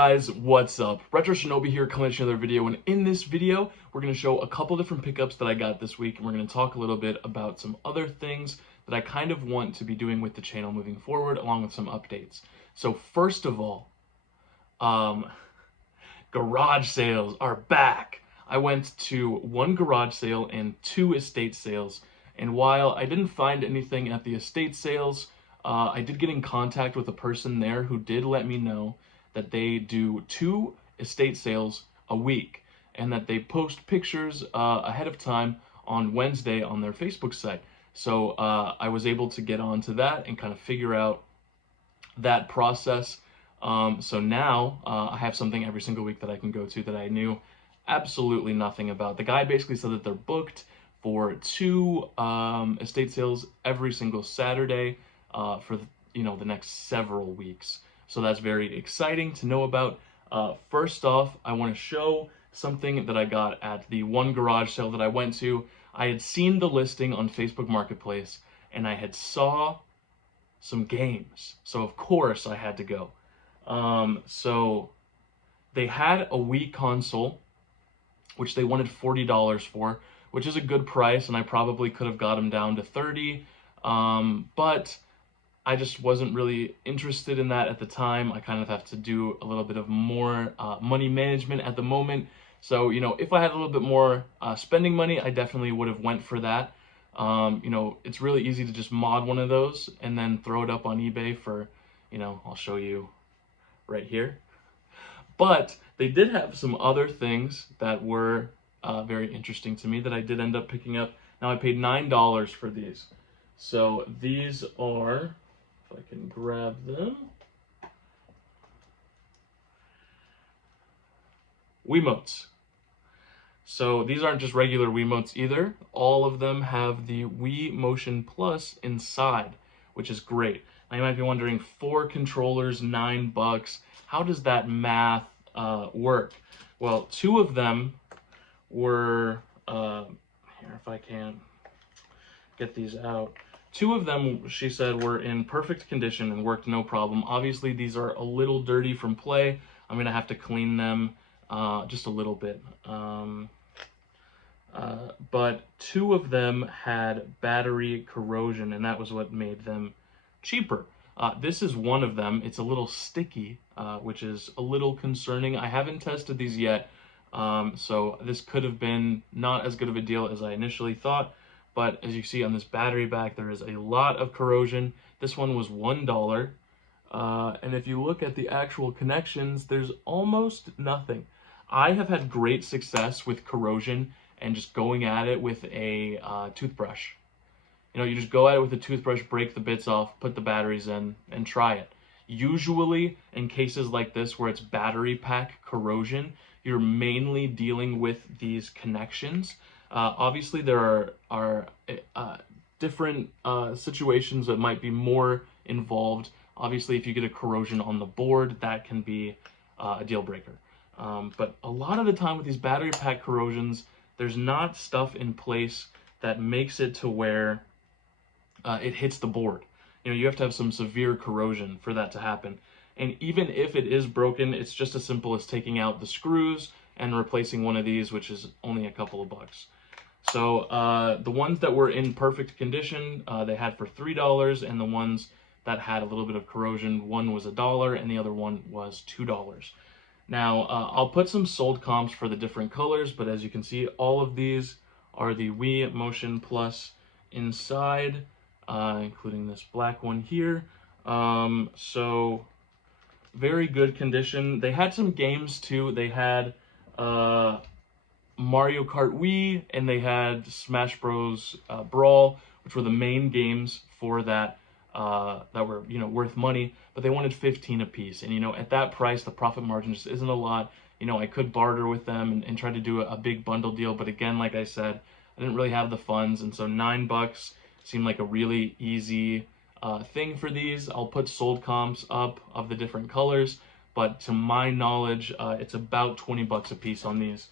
guys, what's up? Retro Shinobi here, coming at you another video, and in this video, we're going to show a couple different pickups that I got this week, and we're going to talk a little bit about some other things that I kind of want to be doing with the channel moving forward, along with some updates. So first of all, garage sales are back. I went to one garage sale and two estate sales, and while I didn't find anything at the estate sales, I did get in contact with a person there who did let me know that they do 2 estate sales a week and that they post pictures ahead of time on Wednesday on their Facebook site. So I was able to get onto that and kind of figure out that process. So now I have something every single week that I can go to that I knew absolutely nothing about. The guy basically said that they're booked for 2 estate sales every single Saturday for the next several weeks. So that's very exciting to know about. First off, I want to show something that I got at the one garage sale that I went to. I had seen the listing on Facebook Marketplace and I had saw some games. So of course I had to go. So they had a Wii console, which they wanted $40 for, which is a good price, and I probably could have got them down to $30, but I just wasn't really interested in that at the time. I kind of have to do a little bit of more money management at the moment. So, if I had a little bit more spending money, I definitely would have went for that. It's really easy to just mod one of those and then throw it up on eBay for, I'll show you right here. But they did have some other things that were very interesting to me that I did end up picking up. Now I paid $9 for these. So these are, if I can grab them, Wiimotes. So these aren't just regular Wiimotes either. All of them have the Wii Motion Plus inside, which is great. Now you might be wondering, 4 controllers, $9. How does that math work? Well, 2 of them were, here if I can get these out. 2 of them, she said, were in perfect condition and worked no problem. Obviously, these are a little dirty from play. I'm going to have to clean them just a little bit. But 2 of them had battery corrosion, and that was what made them cheaper. This is one of them. It's a little sticky, which is a little concerning. I haven't tested these yet, so this could have been not as good of a deal as I initially thought. But as you see on this battery back, there is a lot of corrosion. This one was $1. And if you look at the actual connections, there's almost nothing. I have had great success with corrosion and just going at it with a toothbrush. You just go at it with a toothbrush, break the bits off, put the batteries in, and try it. Usually, in cases like this where it's battery pack corrosion, you're mainly dealing with these connections. Obviously, there are different situations that might be more involved. Obviously, if you get a corrosion on the board, that can be a deal breaker. But a lot of the time with these battery pack corrosions, there's not stuff in place that makes it to where it hits the board. You have to have some severe corrosion for that to happen. And even if it is broken, it's just as simple as taking out the screws and replacing one of these, which is only a couple of bucks. So the ones that were in perfect condition, they had for $3, and the ones that had a little bit of corrosion, one was $1 and the other one was $2. Now, I'll put some sold comps for the different colors, but as you can see, all of these are the Wii Motion Plus inside, including this black one here. So very good condition. They had some games too. They had Mario Kart Wii, and they had Smash Bros. Brawl, which were the main games for that that were worth money, but they wanted 15 a piece, and at that price the profit margin just isn't a lot. I could barter with them and try to do a big bundle deal, but again, like I said, I didn't really have the funds, and so $9 seemed like a really easy thing for these. I'll put sold comps up of the different colors, but to my knowledge, it's about 20 bucks a piece on these.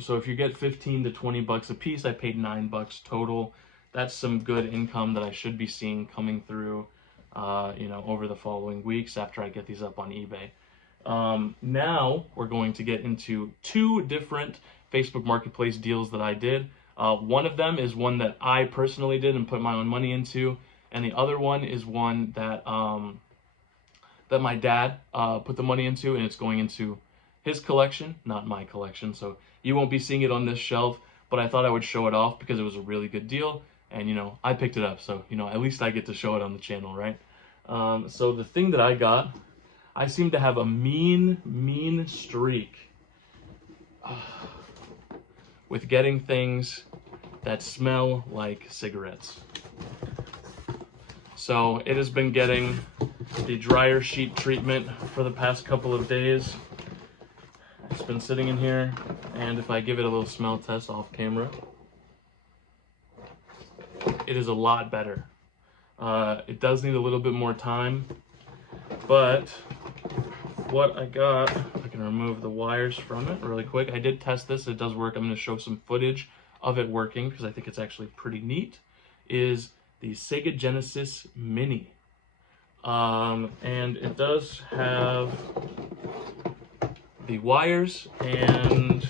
So if you get 15 to 20 bucks a piece, I paid $9 total. That's some good income that I should be seeing coming through, over the following weeks after I get these up on eBay. Now we're going to get into two different Facebook Marketplace deals that I did. One of them is one that I personally did and put my own money into, and the other one is one that that my dad put the money into, and it's going into his collection, not my collection. So you won't be seeing it on this shelf, but I thought I would show it off because it was a really good deal, and I picked it up, so at least I get to show it on the channel, right? So the thing that I got, I seem to have a mean streak with getting things that smell like cigarettes. So it has been getting the dryer sheet treatment for the past couple of days. It's been sitting in here, and if I give it a little smell test off camera, it is a lot better. It does need a little bit more time, but what I got, I can remove the wires from it really quick. I did test this, it does work. I'm going to show some footage of it working because I think it's actually pretty neat, is the Sega Genesis Mini. And it does have the wires and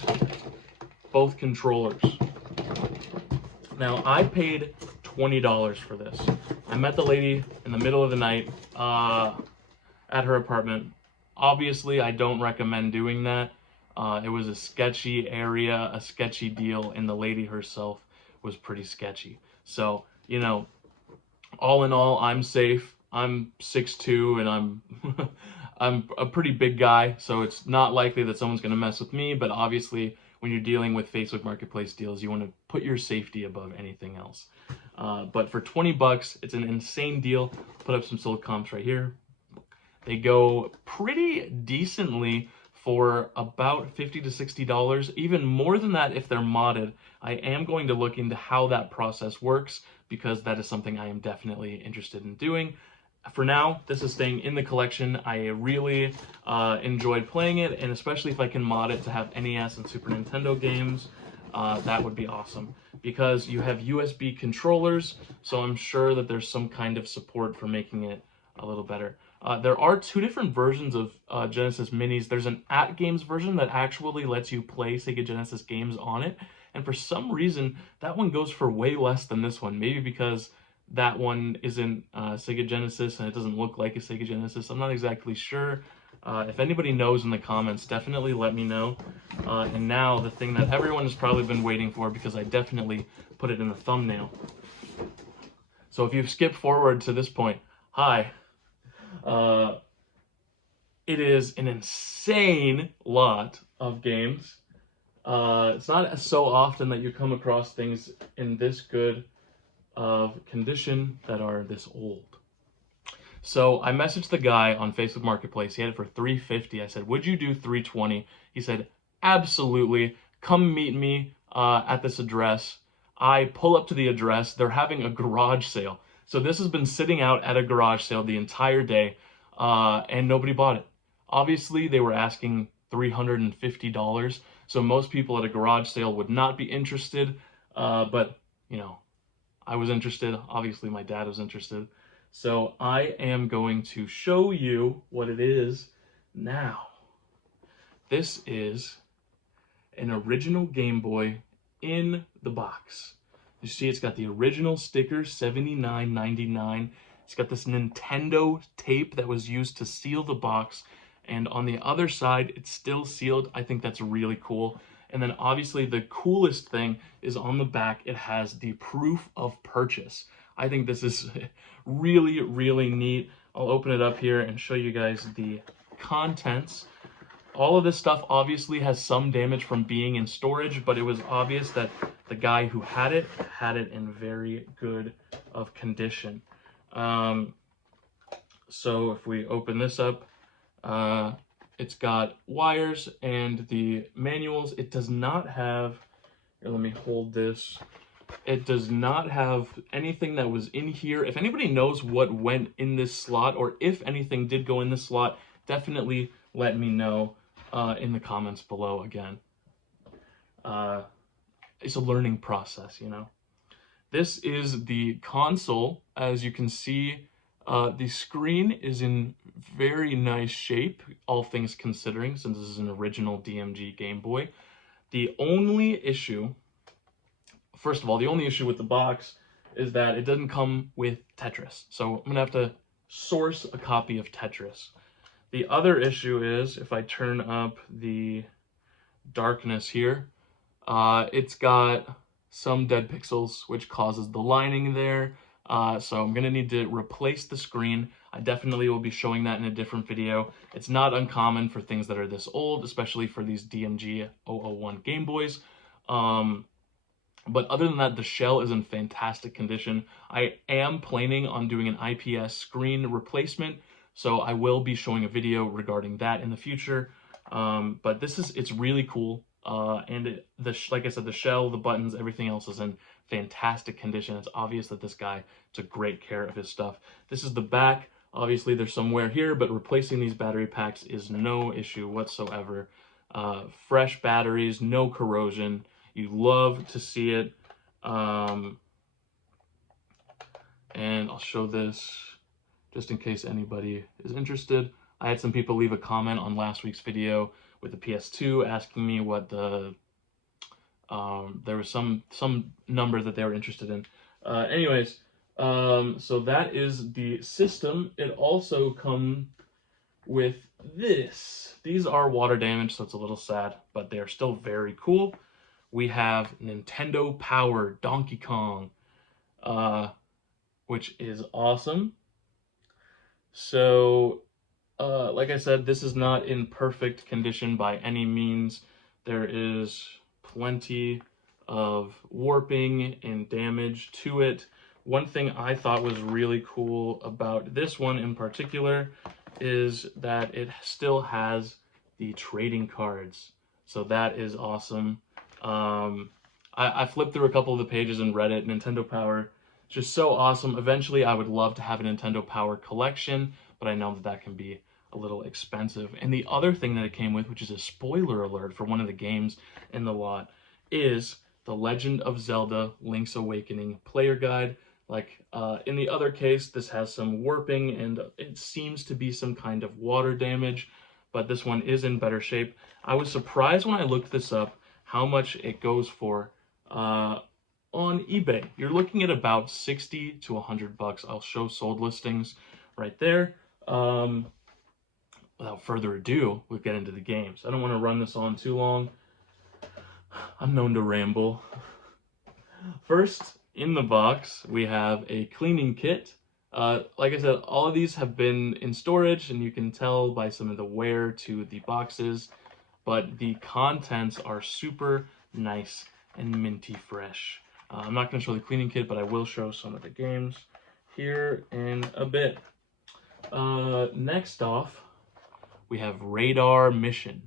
both controllers. Now, I paid $20 for this. I met the lady in the middle of the night at her apartment. Obviously, I don't recommend doing that. It was a sketchy area, a sketchy deal, and the lady herself was pretty sketchy. So, all in all, I'm safe. I'm 6'2", and I'm I'm a pretty big guy, so it's not likely that someone's going to mess with me, but obviously when you're dealing with Facebook Marketplace deals, you want to put your safety above anything else. But for 20 bucks, it's an insane deal. Put up some sold comps right here. They go pretty decently for about $50 to $60, even more than that if they're modded. I am going to look into how that process works because that is something I am definitely interested in doing. For now, this is staying in the collection. I really enjoyed playing it, and especially if I can mod it to have NES and Super Nintendo games, that would be awesome. Because you have USB controllers, so I'm sure that there's some kind of support for making it a little better. There are two different versions of Genesis Minis. There's an at-games version that actually lets you play Sega Genesis games on it, and for some reason, that one goes for way less than this one. Maybe because that one isn't Sega Genesis and it doesn't look like a Sega Genesis. I'm not exactly sure. If anybody knows in the comments, definitely let me know. And now the thing that everyone has probably been waiting for, because I definitely put it in the thumbnail. So if you've skipped forward to this point, hi. It is an insane lot of games. It's not so often that you come across things in this good of condition that are this old. So I messaged the guy on Facebook Marketplace. He had it for $350. I said, would you do $320? He said, absolutely. Come meet me at this address. I pull up to the address. They're having a garage sale. So this has been sitting out at a garage sale the entire day, and nobody bought it. Obviously, they were asking $350. So most people at a garage sale would not be interested, but I was interested. Obviously, my dad was interested. So I am going to show you what it is now. This is an original Game Boy in the box. You see it's got the original sticker, $79.99. It's got this Nintendo tape that was used to seal the box. And on the other side, it's still sealed. I think that's really cool. And then obviously the coolest thing is on the back, it has the proof of purchase. I think this is really, really neat. I'll open it up here and show you guys the contents. All of this stuff obviously has some damage from being in storage, but it was obvious that the guy who had it in very good of condition. So if we open this up, it's got wires and the manuals. It does not have, here, let me hold this. It does not have anything that was in here. If anybody knows what went in this slot, or if anything did go in this slot, definitely let me know in the comments below again. It's a learning process, This is the console. As you can see, The screen is in very nice shape, all things considering, since this is an original DMG Game Boy. The only issue, first of all, the only issue with the box is that it doesn't come with Tetris. So I'm gonna have to source a copy of Tetris. The other issue is, if I turn up the darkness here, it's got some dead pixels, which causes the lining there. So I'm gonna need to replace the screen. I definitely will be showing that in a different video. It's not uncommon for things that are this old, especially for these DMG 001 Game Boys. But other than that, the shell is in fantastic condition. I am planning on doing an IPS screen replacement, so I will be showing a video regarding that in the future. But it's really cool. And like I said, the shell, the buttons, everything else is in fantastic condition. It's obvious that this guy took great care of his stuff. This is the back. Obviously, there's some wear here, but replacing these battery packs is no issue whatsoever. Fresh batteries, no corrosion. You love to see it. And I'll show this just in case anybody is interested. I had some people leave a comment on last week's video with the PS2 asking me what the there was some number that they were interested in. Anyways, so that is the system. It also comes with this. These are water damaged, so it's a little sad, but they are still very cool. We have Nintendo Power Donkey Kong, which is awesome. So, like I said, this is not in perfect condition by any means. There is plenty of warping and damage to it. One thing I thought was really cool about this one in particular is that it still has the trading cards. So that is awesome. I flipped through a couple of the pages and read it. Nintendo Power, just so awesome. Eventually, I would love to have a Nintendo Power collection, but I know that that can be a little expensive. And the other thing that it came with, which is a spoiler alert for one of the games in the lot, is The Legend of Zelda Link's Awakening player guide. Like in the other case, this has some warping and it seems to be some kind of water damage, but this one is in better shape. I was surprised when I looked this up how much it goes for on eBay. You're looking at about 60 to 100 bucks. I'll show sold listings right there. Without further ado, we'll get into the games. I don't want to run this on too long. I'm known to ramble. First, in the box, we have a cleaning kit. Like I said, all of these have been in storage, and you can tell by some of the wear to the boxes, but the contents are super nice and minty fresh. I'm not going to show the cleaning kit, but I will show some of the games here in a bit. Next off, we have Radar Mission.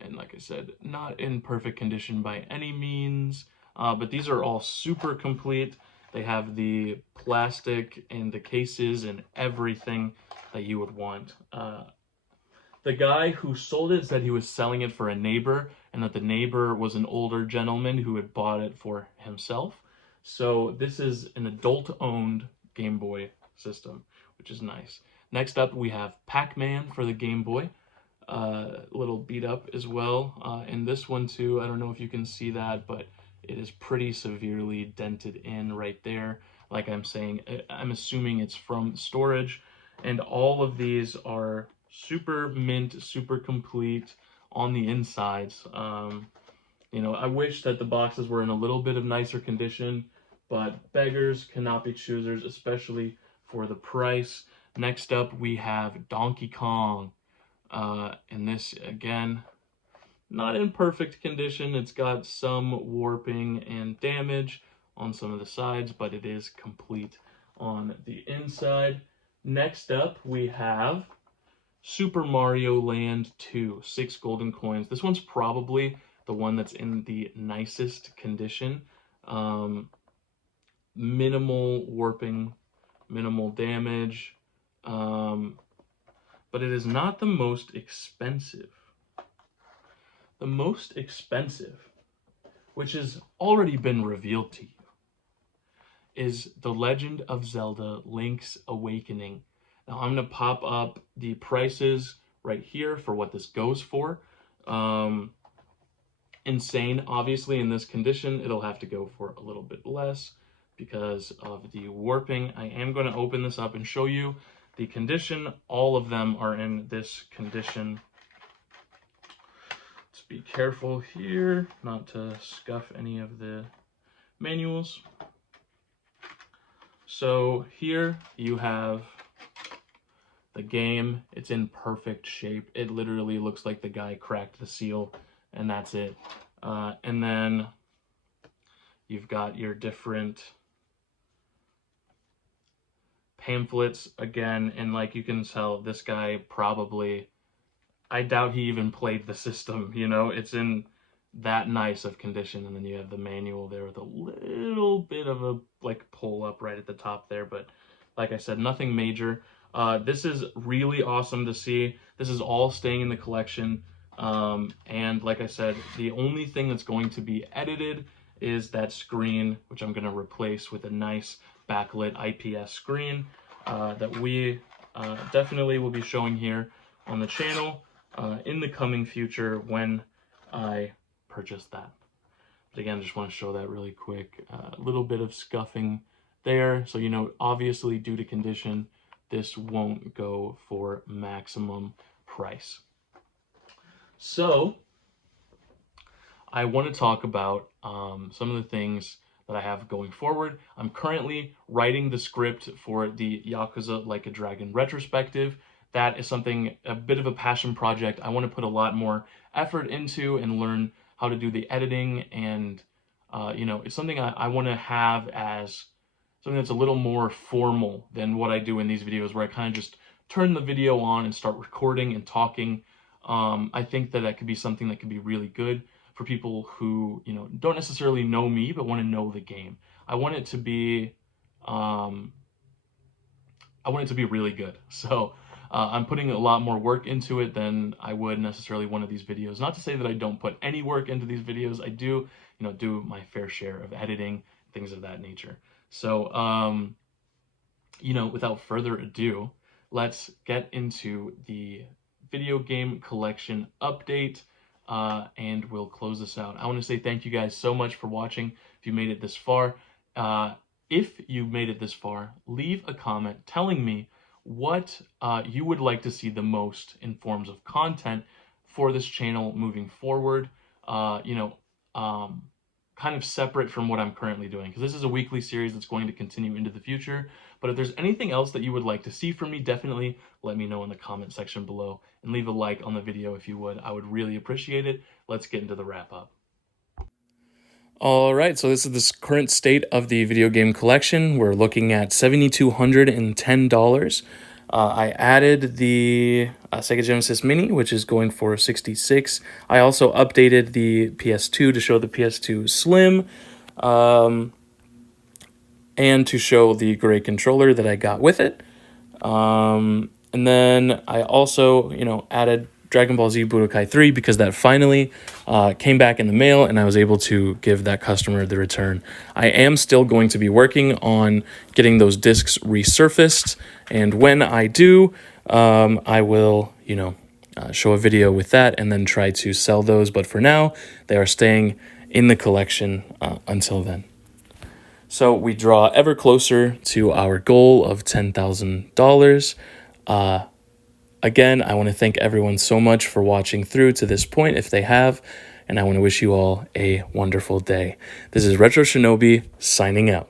And like I said, not in perfect condition by any means, but these are all super complete. They have the plastic and the cases and everything that you would want. The guy who sold it said he was selling it for a neighbor and that the neighbor was an older gentleman who had bought it for himself. So this is an adult-owned Game Boy system, which is nice. Next up, we have Pac-Man for the Game Boy. Little beat up as well. And this one too, I don't know if you can see that, but it is pretty severely dented in right there. Like I'm saying, I'm assuming it's from storage. And all of these are super mint, super complete on the insides. You know, I wish that the boxes were in a little bit of nicer condition, but beggars cannot be choosers, especially for the price. Next up, we have Donkey Kong. And this, again, not in perfect condition. It's got some warping and damage on some of the sides, but it is complete on the inside. Next up, we have Super Mario Land 2, 6 golden coins. This one's probably the one that's in the nicest condition. Minimal warping, minimal damage, but it is not the most expensive. The most expensive, which has already been revealed to you, is The Legend of Zelda Link's Awakening. Now I'm going to pop up the prices right here for what this goes for. Insane, obviously, in this condition, it'll have to go for a little bit less because of the warping. I am going to open this up and show you the condition. All of them are in this condition. Let's be careful here not to scuff any of the manuals. So here you have the game. It's in perfect shape. It literally looks like the guy cracked the seal, and that's it. And then you've got your different pamphlets again, and like you can tell, this guy probably, I doubt he even played the system, you know, it's in that nice of condition. And then you have the manual there with a little bit of a like pull up right at the top there, but like I said, nothing major. This is really awesome to see. This is all staying in the collection. And like I said, the only thing that's going to be edited is that screen, which I'm going to replace with a nice backlit IPS screen that we definitely will be showing here on the channel in the coming future when I purchase that. But again, just want to show that really quick. A little bit of scuffing there. So, you know, obviously due to condition, this won't go for maximum price. So I want to talk about some of the things that I have going forward. I'm currently writing the script for the Yakuza Like a Dragon retrospective. That is something, a bit of a passion project I want to put a lot more effort into and learn how to do the editing. And, you know, it's something I want to have as something that's a little more formal than what I do in these videos, where I kind of just turn the video on and start recording and talking. I think that that could be something that could be really good for people who, you know, don't necessarily know me, but want to know the game. I want it to be, really good. So I'm putting a lot more work into it than I would necessarily one of these videos. Not to say that I don't put any work into these videos. I do, you know, do my fair share of editing, things of that nature. So, you know, without further ado, let's get into the video game collection update, and we'll close this out. I want to say thank you guys so much for watching. If you made it this far, leave a comment telling me what you would like to see the most in forms of content for this channel moving forward. You know, kind of separate from what I'm currently doing, because this is a weekly series that's going to continue into the future. But if there's anything else that you would like to see from me, definitely let me know in the comment section below, and leave a like on the video if you would. I would really appreciate it. Let's get into the wrap up. All right, so this is the current state of the video game collection. We're looking at $7,210. I added the Sega Genesis Mini, which is going for $66. I also updated the PS2 to show the PS2 Slim, and to show the gray controller that I got with it. And then I also, you know, added Dragon Ball Z Budokai 3 because that finally came back in the mail, and I was able to give that customer the return. I am still going to be working on getting those discs resurfaced, and when I do, I will, you know, show a video with that and then try to sell those. But for now, they are staying in the collection until then. So we draw ever closer to our goal of $10,000. Again, I want to thank everyone so much for watching through to this point, if they have, and I want to wish you all a wonderful day. This is Retro Shinobi signing out.